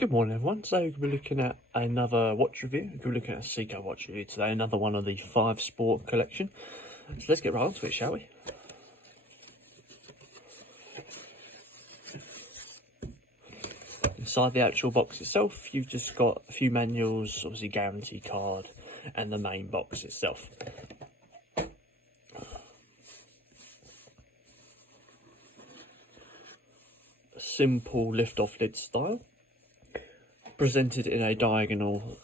Good morning everyone, so we're looking at another watch review. We're looking at a Seiko watch review today, another one of the 5 Sport collection. So let's get right onto it, shall we? Inside the actual box itself, you've just got a few manuals, obviously guarantee card, and the main box itself. A simple lift-off lid style, presented in a diagonal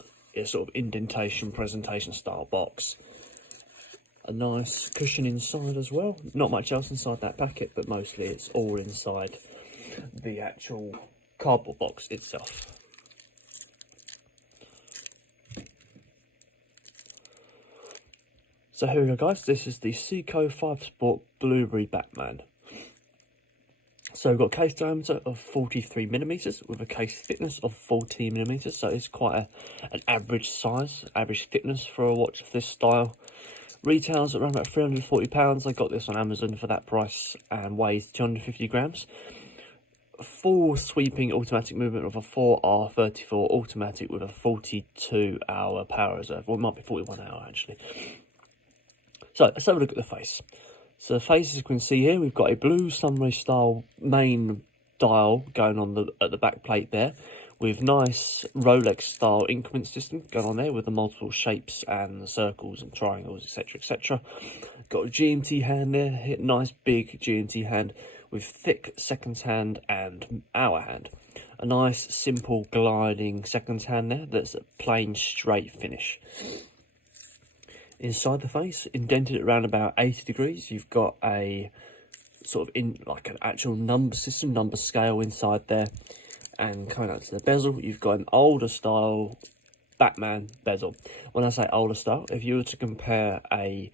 sort of indentation presentation style box. A nice cushion inside as well. Not much else inside that packet, but mostly it's all inside the actual cardboard box itself. So here we go guys, this is the Seiko 5 Sport Blueberry Batman. So we've got a case diameter of 43mm with a case thickness of 14mm, so it's quite an average size, average thickness for a watch of this style. Retails at around about £340. I got this on Amazon for that price and weighs 250 grams. Full sweeping automatic movement of a 4R34 automatic with a 42-hour power reserve, or it might be 41 hour actually. So let's have a look at the face. So the face, as you can see here, we've got a blue sunray style main dial going on at the back plate there, with nice Rolex style increment system going on there with the multiple shapes and the circles and triangles, etc, etc. Got a GMT hand there, nice big GMT hand with thick seconds hand and hour hand. A nice simple gliding seconds hand there that's a plain straight finish. Inside the face, indented at around about 80 degrees, you've got a sort of like an actual number system, number scale inside there. And coming out to the bezel, you've got an older style Batman bezel. When I say older style, if you were to compare a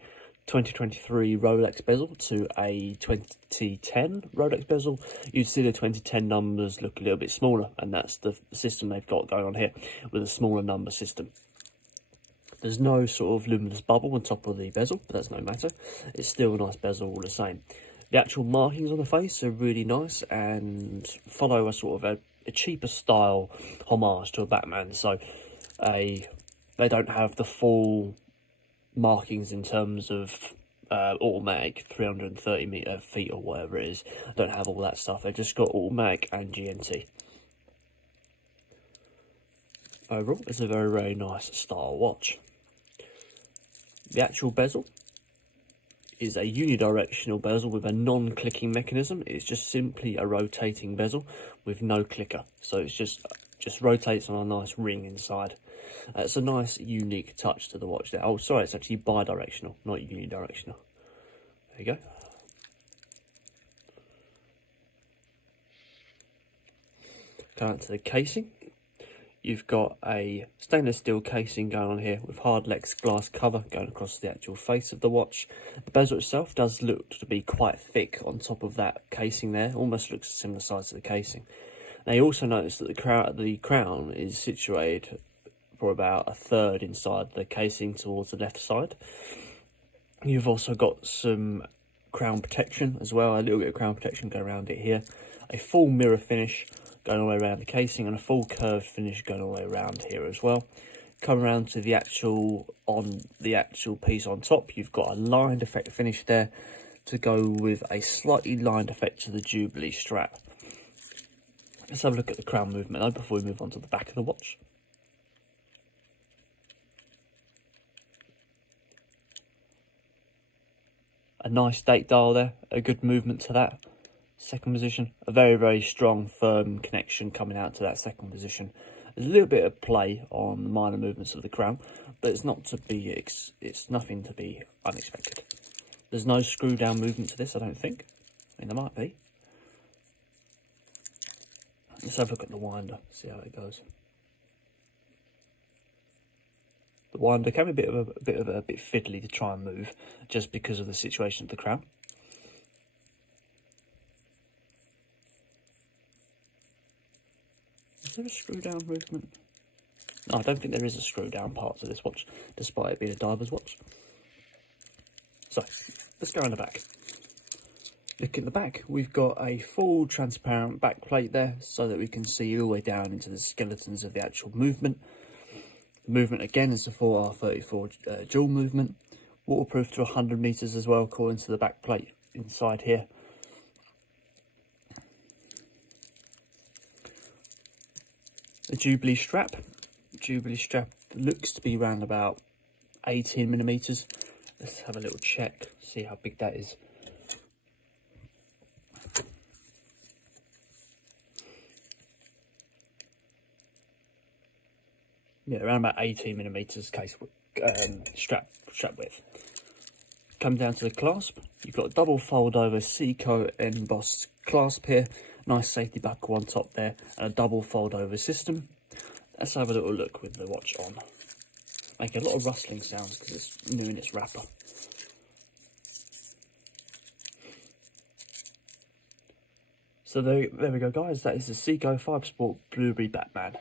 2023 Rolex bezel to a 2010 Rolex bezel, you'd see the 2010 numbers look a little bit smaller, and that's the system they've got going on here with a smaller number system. There's no sort of luminous bubble on top of the bezel, but that's no matter. It's still a nice bezel all the same. The actual markings on the face are really nice and follow a sort of a cheaper style homage to a Batman. So they don't have the full markings in terms of automatic 330 feet or whatever it is. Don't have all that stuff. They've just got automatic and GMT. Overall, it's a very, very nice style watch. The actual bezel is a unidirectional bezel with a non-clicking mechanism. It's just simply a rotating bezel with no clicker. So it's just rotates on a nice ring inside. It's a nice unique touch to the watch there. Oh, sorry, it's actually bidirectional, not unidirectional. There you go. Going to the casing. You've got a stainless steel casing going on here with hard Lex glass cover going across the actual face of the watch. The bezel itself does look to be quite thick on top of that casing there, almost looks a similar size to the casing. Now you also notice that the crown is situated for about a third inside the casing towards the left side. You've also got some crown protection as well, a little bit of crown protection going around it here. A full mirror finish going all the way around the casing, and a full curved finish going all the way around here as well. Come around to the actual piece on top, you've got a lined effect finish there to go with a slightly lined effect to the Jubilee strap. Let's have a look at the crown movement though before we move on to the back of the watch. A nice date dial there, a good movement to that. Second position, a very, very strong, firm connection coming out to that second position. There's a little bit of play on the minor movements of the crown, but it's nothing to be unexpected. There's no screw down movement to this, I don't think. I mean, there might be. Let's have a look at the winder, see how it goes. The winder can be a bit fiddly to try and move, just because of the situation of the crown. Is there a screw down movement? No, I don't think there is a screw down part to this watch, despite it being a diver's watch. So, let's go around the back. Look at the back, we've got a full transparent back plate there so that we can see all the way down into the skeletons of the actual movement. The movement again is the 4R34 dual movement, waterproof to 100 meters as well according to the back plate inside here. The Jubilee strap looks to be around about 18 millimeters. Let's have a little check, see how big that is. Yeah, around about 18 millimeters case strap width. Come down to the clasp, you've got a double fold over Seiko embossed clasp here, nice safety buckle on top there, and a double fold over system. Let's have a little look with the watch on. Make a lot of rustling sounds because it's new in its wrapper. So there we go guys, that is the Seiko 5 Sport Blueberry Batman.